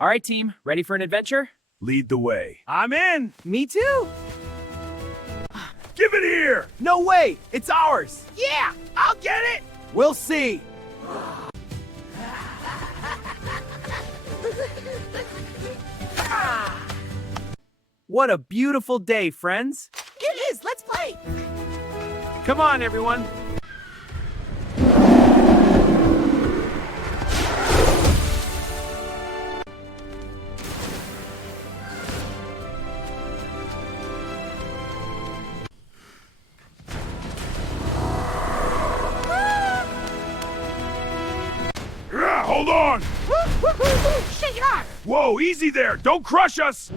All right, team, ready for an adventure? Lead the way. I'm in. Me too. Give it here! No way. It's ours. Yeah, I'll get it! We'll see. What a beautiful day, friends. It is, let's play! Come on, everyone. Hold on! Shake it off! Whoa, easy there! Don't crush us!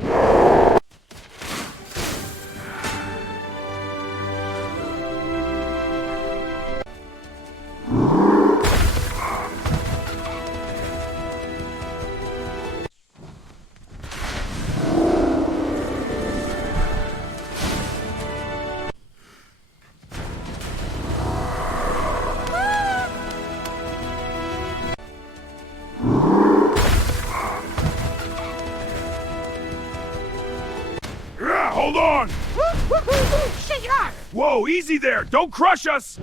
Hold on! Shake it off! Whoa, easy there! Don't crush us!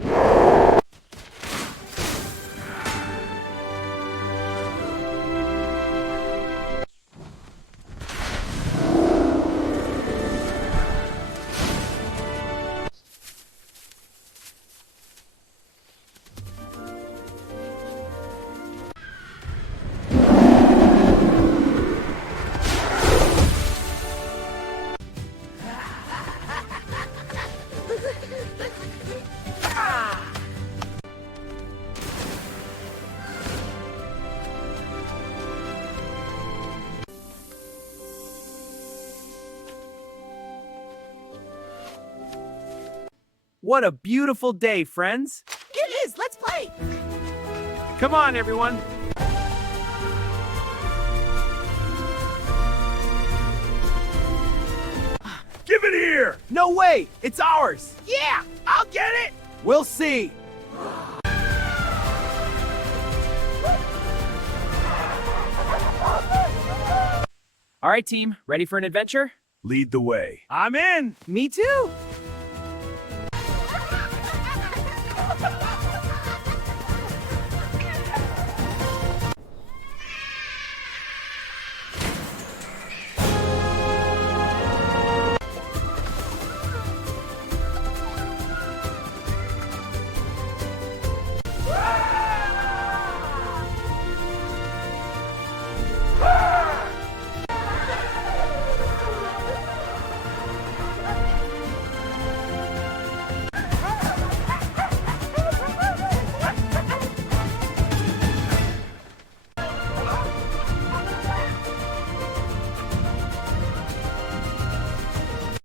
What a beautiful day, friends. It is, let's play! Come on, everyone. Give it here! No way. It's ours. Yeah, I'll get it! We'll see. All right, team, ready for an adventure? Lead the way. I'm in. Me too.